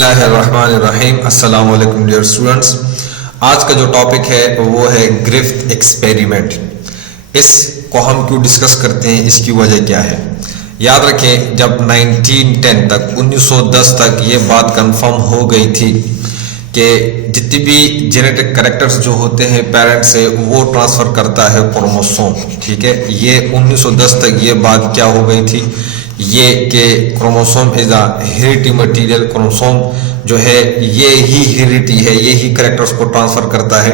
बिस्मिल्लाहिर्रहमानिर्रहीम। अस्सलाम वालेकुम डियर स्टूडेंट्स। आज का जो टॉपिक है वो है ग्रिफ्थ एक्सपेरिमेंट। इसको हम क्यों डिस्कस करते हैं, इसकी वजह क्या है। याद रखें, जब 1910 तक 1910 तक ये बात कंफर्म हो गई थी कि जितनी भी जेनेटिक कैरेक्टर्स जो होते हैं पेरेंट्स से वो ट्रांसफ़र करता है क्रोमोसोम। ठीक है, ये 1910 तक ये बात क्या हो गई थी, ये कि chromosome is a heredity material. Chromosome जो है ये ही हेरिडिटी है, ये ही कैरेक्टर्स को ट्रांसफर करता है।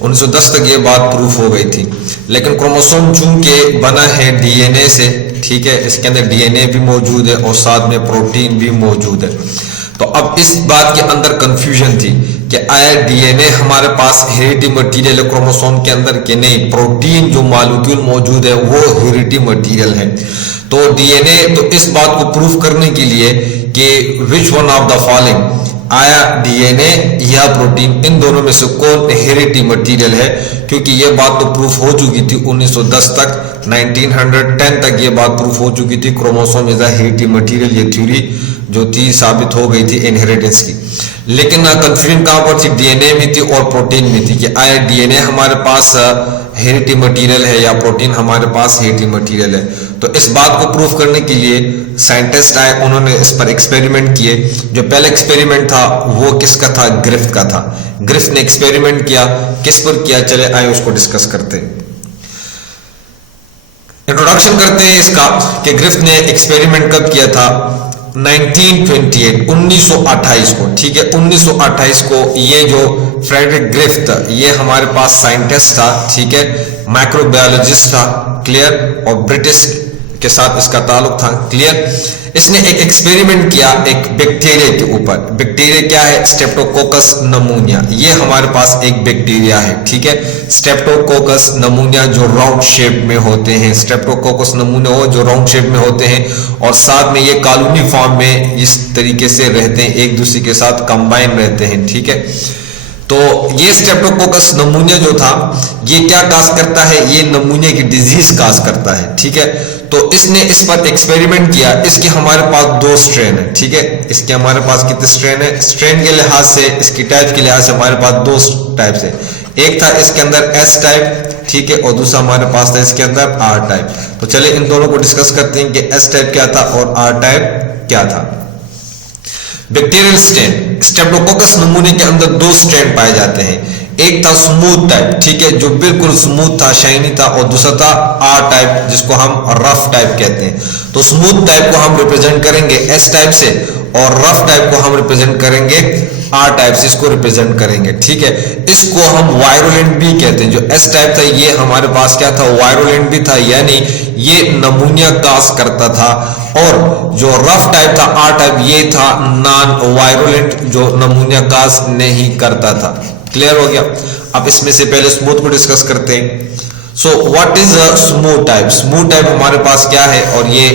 1910 तक ये बात प्रूफ हो गई थी। लेकिन क्रोमोसोम चूंकि बना है डीएनए से, ठीक है, इसके अंदर डीएनए भी मौजूद है और साथ में प्रोटीन भी मौजूद है। तो अब इस बात के अंदर कंफ्यूजन थी कि आया डीएनए हमारे पास हेरिडिटी मटेरियल है क्रोमोसोम के अंदर कि नहीं, प्रोटीन जो मॉलिक्यूल मौजूद है वो हेरिडिटी मटेरियल है। तो डीएनए, तो इस बात को प्रूफ करने के लिए कि which one of the following, आया डीएनए या प्रोटीन, इन दोनों में से कौन हेरिडिटी मटेरियल है, क्योंकि ये बात तो प्रूफ हो चुकी थी 1910 तक, 1910 तक ये बात प्रूफ हो चुकी थी। Chromosome is a heredity material, ये थ्योरी जो थी साबित हो गई थी इनहेरिटेंस की। लेकिन कंफ्यूजन कहां पर थी, डीएनए में थी और प्रोटीन में थी कि आया डीएनए हमारे पास हेरिडिटी मटेरियल है या प्रोटीन हमारे पास हेरिडिटी मटेरियल है। तो इस बात को प्रूफ करने के लिए साइंटिस्ट आए, उन्होंने इस पर एक्सपेरिमेंट किए। जो पहला एक्सपेरिमेंट था वो किसका था, ग्रिफ्थ का था। ग्रिफ्थ ने एक्सपेरिमेंट किया, किस पर किया, चले आए उसको डिस्कस करते हैं। इंट्रोडक्शन करते हैं इसका कि ग्रिफ्थ ने एक्सपेरिमेंट कब किया था, 1928 1928 को। ठीक है, 1928 को ये जो फ्रेडरिक ग्रिफ्थ, ये हमारे पास साइंटिस्ट था, ठीक है, माइक्रोबायोलॉजिस्ट था, क्लियर, और ब्रिटिश के साथ इसका ताल्लुक था, क्लियर। इसने एक एक्सपेरिमेंट किया एक बैक्टीरिया के ऊपर। बैक्टीरिया क्या है, स्ट्रेप्टोकोकस नमूनिया। ये हमारे पास एक बैक्टीरिया है, ठीक है, स्ट्रेप्टोकोकस नमूनिया, जो राउंड शेप में होते हैं। स्ट्रेप्टोकोकस नमूने हो जो राउंड शेप में होते हैं और साथ में ये कॉलोनी फॉर्म में इस तरीके से रहते हैं, एक दूसरे के साथ कंबाइन रहते हैं, ठीक है। तो ये स्ट्रेप्टोकोकस नमूनिया जो था ये क्या काज करता है, ये नमूने की डिजीज काज करता है, ठीक है। तो इसने इस पर एक्सपेरिमेंट किया। इसके हमारे पास 2 स्ट्रेन है, ठीक है, इसके हमारे पास कितने स्ट्रेन है, स्ट्रेन के लिहाज से, इसकी टाइप के लिहाज से हमारे पास 2 टाइप है। एक था इसके अंदर एस टाइप, ठीक है, और दूसरा हमारे पास था इसके अंदर आर टाइप। तो चले इन दोनों को डिस्कस करते हैं कि एस टाइप क्या था और आर टाइप क्या था। बैक्टीरियल स्ट्रेन, स्ट्रेप्टोकोकस नमूने के अंदर 2 स्ट्रेन पाए जाते हैं। एक था स्मूथ टाइप, ठीक है, जो बिल्कुल स्मूथ था, शाइनी था, और दूसरा था आर टाइप जिसको हम रफ टाइप कहते हैं। तो स्मूथ टाइप को हम रिप्रेजेंट करेंगे एस टाइप से और रफ टाइप को हम रिप्रेजेंट करेंगे आर टाइप से, इसको रिप्रेजेंट करेंगे, ठीक है। इसको हम वायरुलेंट भी कहते हैं। जो एस टाइप था ये हमारे पास क्या था, वायरुलेंट भी था, यानी ये नमूनिया काज करता था। और जो रफ टाइप था आर टाइप, ये था नॉन वायरुलेंट, जो नमूनिया काज नहीं करता था। क्लियर हो गया। अब इसमें से पहले स्मूथ को डिस्कस करते हैं। सो what is a smooth type. Smooth type हमारे पास क्या है और ये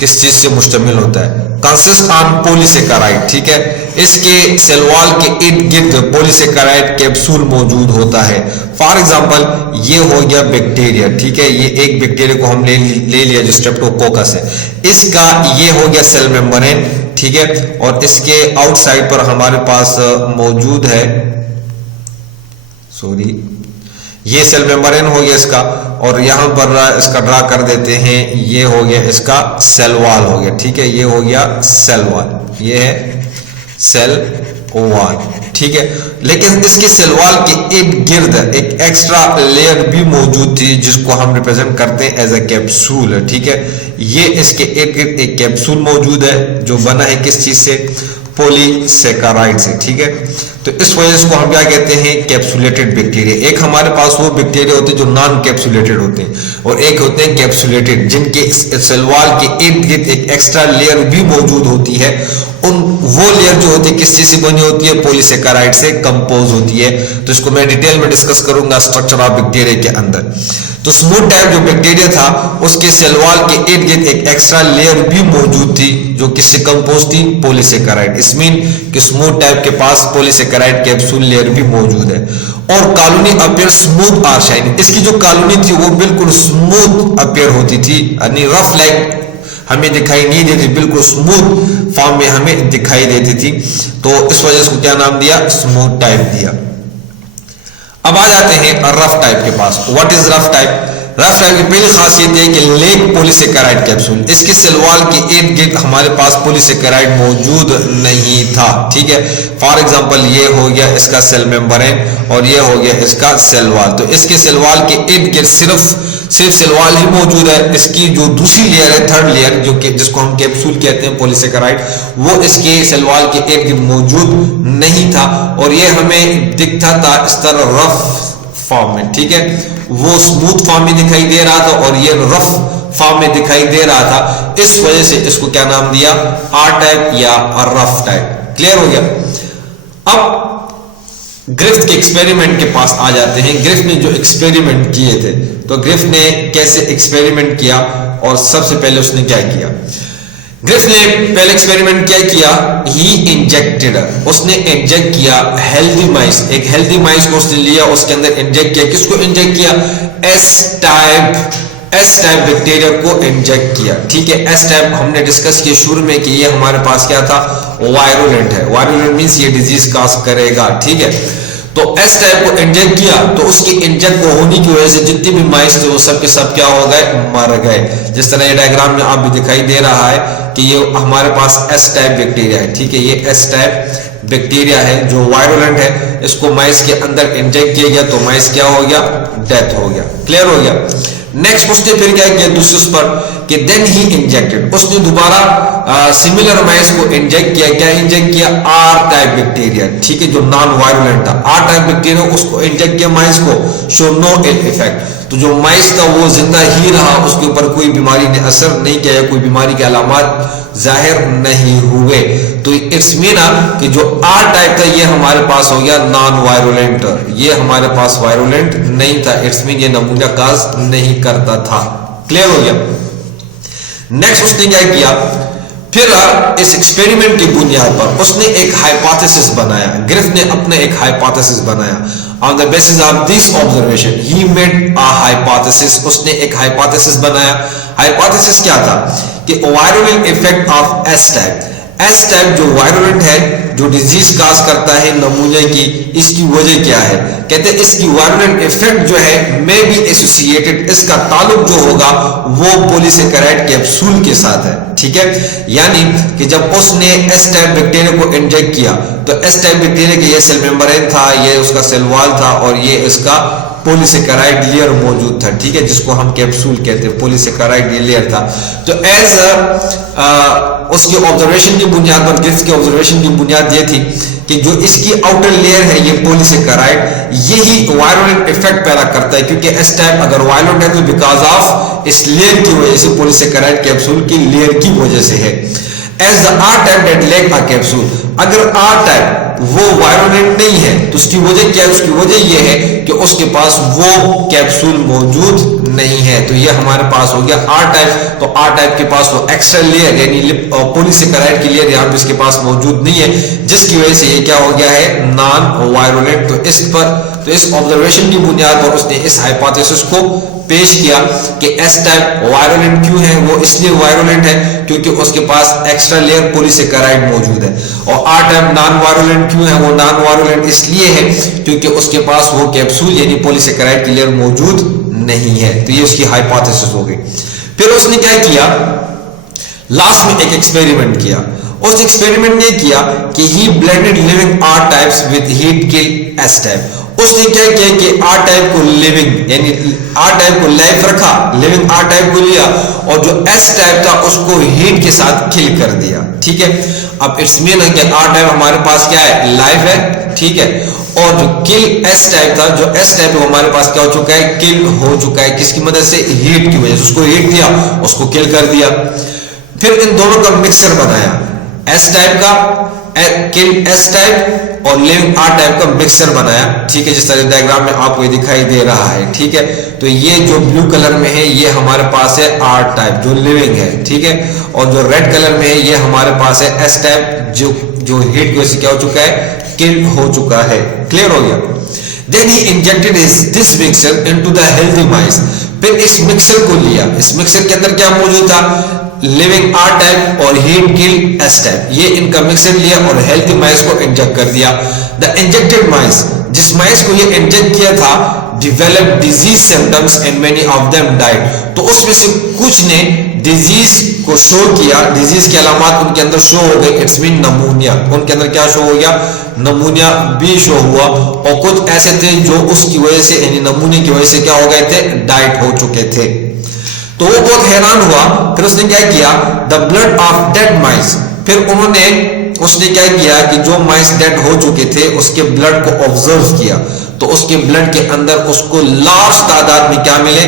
किस चीज से मुश्तमिल होता है, कंसिस्ट ऑन पॉलीसेकेराइड, ठीक है। इसके सेल वॉल के इर्द गिर्द पॉलीसेकेराइड कैप्सूल मौजूद होता है। फॉर एग्जांपल ये हो गया बैक्टीरिया, ठीक है, ये एक बैक्टीरिया को हम ले लिया जो स्ट्रेप्टोकोकस है। इसका ये हो गया सेल मेम्ब्रेन, ठीक है, और इसके आउटसाइड पर हमारे पास मौजूद है, सॉरी, ये सेल मेम्ब्रेन हो गया इसका, और यहां पर इसका ड्रा कर देते हैं, ये हो गया इसका सेल वॉल हो गया, ठीक है, ये हो गया सेल वॉल, ये है सेल वॉल, ठीक है। लेकिन इसके सेल वॉल के इर्द गिर्द एक एक्स्ट्रा लेयर भी मौजूद थी जिसको हम रिप्रेजेंट करते हैं एज ए कैप्सूल, ठीक है। ये इसके इर्द गिर्द एक कैप्सूल मौजूद है जो बना है किस चीज से, पॉलीसेकेराइड से, ठीक है। तो इस वजह से हम क्या कहते हैं, कैप्सुलेटेड बैक्टीरिया। एक हमारे पास वो बैक्टीरिया होते हैं जो नॉन कैप्सुलेटेड होते हैं और एक होते हैं कैप्सुलेटेड, जिनके सेल वॉल के इर्द गिर्द एक एक्स्ट्रा लेयर भी मौजूद होती है। वो लेयर जो होती है किस चीज से बनी होती है, पॉलीसेकेराइड से कंपोज होती है। तो इसको मैं डिटेल में डिस्कस करूंगा स्ट्रक्चर ऑफ बैक्टीरिया के अंदर। तो स्मूथ टाइप जो बैक्टीरिया था उसके सेल वॉल के इर्द गिर्द एक एक्स्ट्रा लेयर भी मौजूद थी जो किससे कंपोज थी, पॉलीसेकेराइड। इस मीन कि स्मूथ टाइप के पास पॉलीसेकेराइड कैप्सूल लेयर भी मौजूद है। और कॉलोनी अपीयर स्मूथ और शाइनी, इसकी जो कॉलोनी थी वो बिल्कुल स्मूथ अपीयर होती थी, यानी रफ लाइक हमें दिखाई नहीं देती, बिल्कुल स्मूथ फॉर्म में हमें दिखाई देती थी, तो इस वजह से इसको क्या नाम दिया, स्मूथ टाइप दिया। अब आ जाते हैं रफ टाइप के पास। What is rough type? Rough type की पहली खासियत है कि लेक पॉलीसेकेराइड कैप्सूल, इसके सेल वॉल के इर्द गिर्द हमारे पास पॉलीसेकेराइड मौजूद नहीं था, ठीक है। फॉर एग्जांपल ये हो गया इसका सेल मेम्ब्रेन और ये हो गया इसका सेल वॉल, तो इसके सेल वॉल के इर्द गिर्द सिर्फ सेल वॉल ही मौजूद है। इसकी जो दूसरी लेयर है, थर्ड लेयर, जो कि जिसको हम कैप्सूल कहते हैं पॉलीसेकेराइड, वो इसके सेल वॉल के इर्द गिर्द मौजूद नहीं था और ये हमें दिखता था इस तरह रफ फॉर्म में, ठीक है। वो स्मूथ फॉर्म में दिखाई दे रहा था और ये रफ फॉर्म में दिखाई दे रहा था, इस वजह से इसको क्या नाम दिया, आर टाइप या रफ टाइप। क्लियर हो गया। अब ग्रिफ्थ के एक्सपेरिमेंट के पास आ जाते हैं। ग्रिफ्थ ने जो एक्सपेरिमेंट किए थे, तो ग्रिफ्थ ने कैसे एक्सपेरिमेंट किया और सबसे पहले उसने क्या किया? ग्रिफ्थ ने पहले एक्सपेरिमेंट क्या किया, ही इंजेक्टेड, उसने इंजेक्ट किया हेल्दी माइस, एक हेल्दी माइस को उसने लिया, उसके अंदर इंजेक्ट किया। किसको इंजेक्ट किया? एस टाइप बैक्टीरिया को इंजेक्ट किया, ठीक है। एस टाइप हमने डिस्कस किया शुरू में कि ये हमारे पास क्या था, वायरुलेंट है। वायरुलेंट मींस ये डिजीज काज करेगा, ठीक है। तो एस टाइप को इंजेक्ट किया, तो उसके इंजेक्ट को होने की वजह से जितने भी माइस थे वो सब के सब क्या हो गए, मर गए। जिस तरह ये डायग्राम में आप भी दिखाई दे रहा है कि ये हमारे पास एस टाइप बैक्टीरिया है, ठीक है। ये एस टाइप बैक्टीरिया है जो वायरुलेंट है, इसको माइस के अंदर इंजेक्ट किया गया तो माइस क्या हो गया, डेथ हो गया। क्लियर हो गया। नेक्स्ट उसने फिर क्या किया दूसरे पर कि देन ही इंजेक्टेड, उसने दोबारा सिमिलर माइस को इंजेक्ट किया। क्या इंजेक्ट किया? आर टाइप बैक्टीरिया, ठीक है, जो नॉन वायरुलेंट था। आर टाइप बैक्टीरिया उसको इंजेक्ट किया माइस को, शो नो इल इफेक्ट, तो जो माइस था वो जिंदा ही रहा, उसके ऊपर कोई बीमारी ने असर नहीं किया, कोई बीमारी के अलामत जाहिर नहीं हुए। तो इट्स मीन कि जो आर टाइप था ये हमारे पास हो गया नॉन वायरुलेंट, ये हमारे पास वायरुलेंट नहीं था। इट्स मीन ये नमूना काज नहीं करता था। क्लियर हो गया। नेक्स्ट उसने क्या किया, फिर इस एक्सपेरिमेंट की बुनियाद पर उसने एक हाइपोथेसिस बनाया। ग्रिफ्थ ने अपने एक हाइपोथेसिस बनाया। On the basis of this observation he made a hypothesis, उसने एक हाइपोथेसिस बनाया। हाइपोथेसिस क्या था कि virulent effect of S type, S type जो वायरुलेंट है, जो डिजीज काज करता है नमूने की, इसकी वजह क्या है? कहते हैं इसकी वायरुलेंट इफेक्ट जो है मे बी एसोसिएटेड, इसका ताल्लुक जो होगा वो पॉलीसेकेराइड कैप्सूल के साथ है, ठीक है। यानी कि जब उसने एस टाइप बैक्टीरिया को इंजेक्ट किया तो एस टाइप बैक्टीरिया के ये सेल मेम्ब्रेन था, ये उसका सेल वॉल था और ये इसका पॉलीसेकेराइड लेयर मौजूद था, ठीक है, जिसको हम कैप्सूल कहते हैं। पॉलीसेकेराइड लेयर था। तो एज उसके ऑब्जर्वेशन की बुनियाद पर, ग्रिफ्थ के ऑब्जर्वेशन की बुनियाद ये थी कि जो इसकी आउटर लेयर है ये पॉलीसेकेराइड, यही वायरुलेंट इफेक्ट पैदा करता है, क्योंकि एस टाइप अगर वायरुलेंट है तो बिकॉज ऑफ इस लेयर की वजह से, पॉलीसेकेराइड कैप्सूल की लेयर की वजह से है। As the R type that lack a capsule, अगर आर टाइप वो वायरुलेंट नहीं है तो उसकी वजह क्या है? उसकी वजह यह है कि उसके पास वो कैप्सूल मौजूद नहीं है। तो ये हमारे पास हो गया आर टाइप। तो आर टाइप के पास वो एक्स्ट्रा लेयर यानी पॉलीसेकेराइड की लेयर यहाँ पे इसके पास मौजूद नहीं है, जिसकी वजह से ये क्या हो गया है, नॉन वायरुलेंट। तो इस ऑब्जर्वेशन की बुनियाद पर उसने इस हाइपोथेसिस को पेश किया कि एस टाइप वायरुलेंट क्यों है? वो इसलिए वायरुलेंट है क्योंकि उसके पास एक्स्ट्रा लेयर पॉलीसेकेराइड मौजूद है। और आर टाइप नॉन वायरुलेंट क्यों है? वो नॉन वायरुलेंट इसलिए है क्योंकि उसके पास वो कैप्सूल यानी पॉलीसेकेराइड की लेयर मौजूद नहीं है। तो ये उसकी हाइपोथेसिस हो गई। फिर उसने क्या किया, लास्ट में एक एक्सपेरिमेंट किया। उस एक्सपेरिमेंट ने किया कि he blended living R types with heat kill S type. उसने क्या किया कि आर टाइप को लिविंग यानी आर टाइप को लाइफ रखा, लिविंग आर टाइप को लिया और जो एस टाइप था उसको हीट के साथ किल कर दिया, ठीक है। अब इट्स मीन है कि आर टाइप हमारे पास क्या है, लाइफ है, ठीक है। और जो किल एस टाइप था, जो एस टाइप हमारे पास क्या हो चुका है, किल हो चुका है। किसकी मदद से? हीट की वजह से। उसको हीट दिया, उसको किल कर दिया। फिर इन दोनों का मिक्सचर बनाया, एस टाइप का किल एस टाइप और लिविंग आर टाइप का मिक्सचर बनाया, ठीक है, जिस तरह डायग्राम में आपको ये दिखाई दे रहा है, ठीक है। तो ये जो ब्लू कलर में है ये हमारे पास है आर टाइप जो लिविंग है, ठीक है। और जो रेड कलर में है ये हमारे पास है एस टाइप जो हीट की वजह से क्या हो चुका है, किल हो चुका है। क्लियर हो गया। Then he injected this mixture into the healthy mice. फिर इस मिक्सचर को लिया, इस मिक्सचर के अंदर क्या मौजूद था, लिविंग आर टाइप और हीट किल एस टाइप, ये इनका मिक्सर लिया और हेल्थी माइस को इंजेक्ट कर दिया। द इंजेक्टेड माइस, जिस माइस को ये इंजेक्ट किया था, develop disease symptoms and many of them died. तो उसमें से कुछ ने डिजीज को शो किया, डिजीज के अलामात उनके अंदर शो हो गए, इट्स मीन नमूनिया, उनके अंदर क्या शो हो गया, नमूनिया भी शो हुआ। और कुछ ऐसे थे जो उसकी वजह से यानी नमूने की वजह से क्या हो गए थे, डाइट हो चुके थे। तो वो बहुत हैरान हुआ, फिर उसने क्या किया, the blood of dead mice, फिर उसने क्या किया कि जो माइस डेड हो चुके थे उसके ब्लड को ऑब्जर्व किया, तो उसके ब्लड के अंदर उसको लार्ज तादाद में क्या मिले,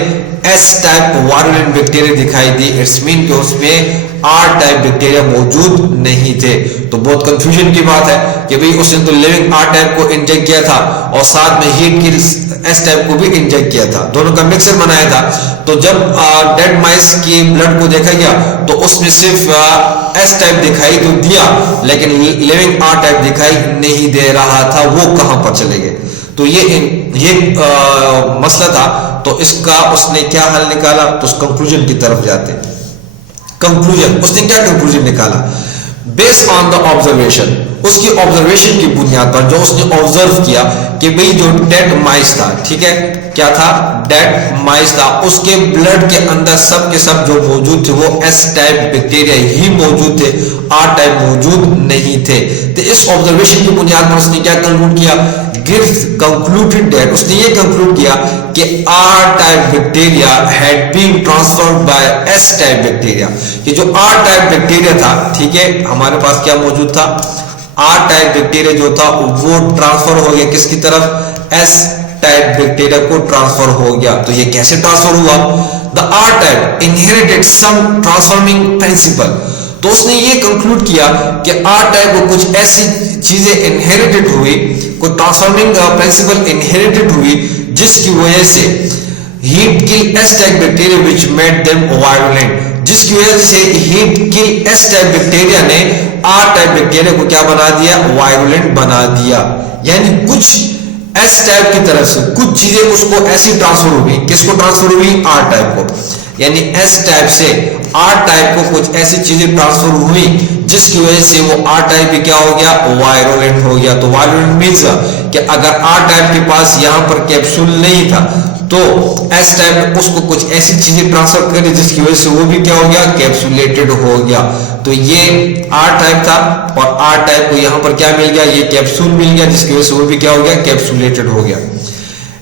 एस टाइप वायरुलेंट बैक्टीरिया दिखाई दी। इट्स मीन कि उसमें आर टाइप बैक्टीरिया मौजूद नहीं थे। तो बहुत कंफ्यूजन की बात है कि भाई उसने तो लिविंग आर टाइप को इंजेक्ट किया था और साथ में हीट किल एस टाइप को भी इंजेक्ट किया था, दोनों का मिक्सर बनाया था। तो जब डेड माइस की ब्लड को देखा गया तो उसमें सिर्फ एस टाइप दिखाई तो दिया, लेकिन लिविंग आर टाइप दिखाई नहीं दे रहा था। वो कहां पर चले गए, तो ये मसला था। तो इसका उसने क्या हल निकाला, तो उस कंक्लूजन की तरफ जाते। कंक्लूजन, उसने क्या कंक्लूजन निकाला, बेस्ड ऑन द ऑब्जर्वेशन, उसकी ऑब्जर्वेशन की बुनियाद पर जो उसने ऑब्जर्व किया कि भाई जो डेड माइस था, ठीक है, क्या था, डेड माइस था, उसके ब्लड के अंदर सब के सब जो मौजूद थे वो एस टाइप बैक्टीरिया ही मौजूद थे, आर टाइप मौजूद नहीं थे। तो इस ऑब्जर्वेशन की बुनियाद पर उसने क्या कंक्लूड किया, गिब्स कंक्लूडेड दैट, उसने ये कंक्लूड किया कि R type bacteria had been transferred by S type bacteria, कि जो आर टाइप बैक्टीरिया था, ठीक है, हमारे पास क्या मौजूद था, आर टाइप बैक्टीरिया जो था वो ट्रांसफर हो गया किसकी तरफ, एस टाइप बैक्टीरिया को ट्रांसफर हो गया। तो ये कैसे ट्रांसफर हुआ, the R type inherited some transforming principle. तो उसने ये कंक्लूड किया कि आर टाइप को कुछ ऐसी चीजें इनहेरिटेड हुई, कोई ट्रांसफॉर्मिंग प्रिंसिपल इनहेरिटेड हुई, जिसकी वजह से heat kill S type bacteria which made them virulent, जिसकी वजह से heat kill S type bacteria ने आर टाइप बैक्टीरिया को क्या बना दिया, वायरुलेंट बना दिया। यानी कुछ एस टाइप की तरफ से कुछ चीजें उसको ऐसी ट्रांसफर हुई, किसको ट्रांसफर हुई, आर टाइप को, यानी एस टाइप से आर टाइप को कुछ ऐसी चीजें ट्रांसफर हुई जिसकी वजह से वो आर टाइप भी क्या हो गया, वायरुलेंट हो गया। तो वायरुलेंट मींस कि अगर आर टाइप के पास यहां पर कैप्सूल नहीं था तो एस टाइप उसको कुछ ऐसी चीजें ट्रांसफर करी जिसकी वजह से वो भी क्या हो गया, कैप्सुलेटेड हो गया। तो ये आर टाइप था और आर टाइप को यहां पर क्या मिल गया, ये कैप्सूल मिल गया, जिसकी वजह से वो भी क्या हो गया, कैप्सुलेटेड हो गया।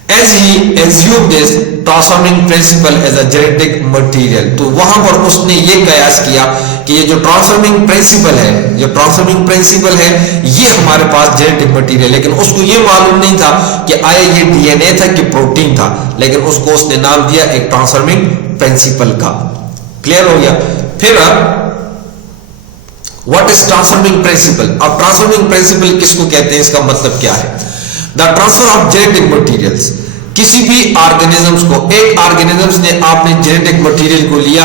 As he assumed this transforming principle as a genetic material, तो वहां पर उसने ये कयास किया कि ये जो ट्रांसफॉर्मिंग प्रिंसिपल है, जो ट्रांसफॉर्मिंग प्रिंसिपल है ये हमारे पास जेनेटिक मटेरियल, लेकिन उसको ये मालूम नहीं था कि आया ये डीएनए था कि प्रोटीन था, लेकिन उसको उसने नाम दिया एक ट्रांसफॉर्मिंग प्रिंसिपल का। क्लियर हो गया। फिर व्हाट इज ट्रांसफॉर्मिंग प्रिंसिपल, अब ट्रांसफॉर्मिंग प्रिंसिपल किसको कहते हैं, इसका मतलब क्या है, the transfer of genetic materials, किसी भी ऑर्गेनिजम्स को, एक ऑर्गेनिजम्स ने आपने जेनेटिक मटेरियल को लिया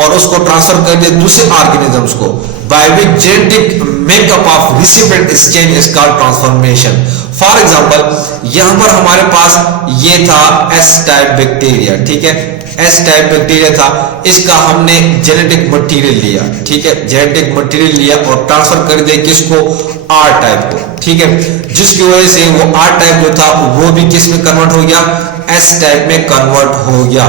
और उसको ट्रांसफर कर दिया दूसरे ऑर्गेनिजम्स को, bye which genetic makeup of recipient is change is called transformation. For example यहां पर हमारे पास ये था एस टाइप बैक्टीरिया, ठीक है, एस टाइप बैक्टीरिया था, इसका हमने जेनेटिक मटेरियल लिया, ठीक है, जेनेटिक मटेरियल लिया और ट्रांसफर कर दिया किसको, आर टाइप को, ठीक है, जिसकी वजह से वो आर टाइप जो था वो भी किस में कन्वर्ट हो गया, एस टाइप में कन्वर्ट हो गया।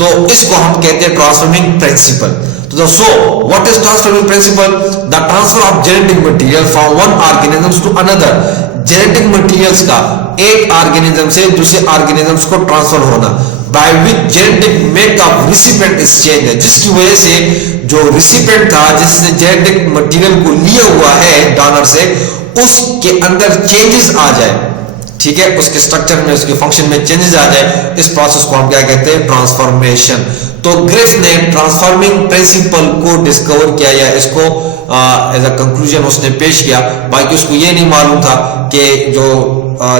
तो इसको हम कहते हैं ट्रांसफॉर्मिंग प्रिंसिपल। तो so what is transforming principle, the transfer of genetic material from one organisms to another, genetic materials का एक ऑर्गेनिज्म से दूसरे ऑर्गेनिजम्स को ट्रांसफर होना, by which genetic makeup recipient is change, जिसकी वजह से जो रिसिपिएंट था जिसने जेनेटिक मटेरियल को लिया हुआ है डोनर से, उसके अंदर चेंजेस आ जाए, ठीक है, उसके स्ट्रक्चर में, उसके फंक्शन में चेंजेस आ जाए, इस प्रोसेस को हम क्या कहते हैं, ट्रांसफॉर्मेशन। तो ग्रिफ्थ ने ट्रांसफॉर्मिंग प्रिंसिपल को डिस्कवर किया या इसको एज अ कंक्लूजन उसने पेश किया। बाकी उसको ये नहीं मालूम था कि जो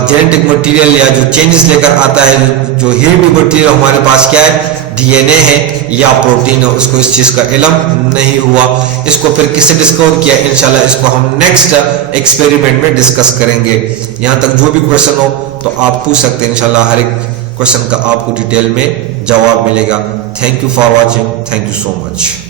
जेनेटिक मटेरियल या जो चेंजेस लेकर आता है, जो हेरिडिटरी मटेरियल हमारे पास क्या है, डीएनए है या प्रोटीन है, उसको इस चीज का इल्म नहीं हुआ। इसको फिर किससे डिस्कवर किया, इंशाल्लाह इसको हम नेक्स्ट एक्सपेरिमेंट में डिस्कस करेंगे। यहां तक जो भी क्वेश्चन हो तो आप पूछ सकते हैं, इंशाल्लाह हर एक क्वेश्चन का आपको डिटेल में जवाब मिलेगा। Thank you for watching, thank you so much.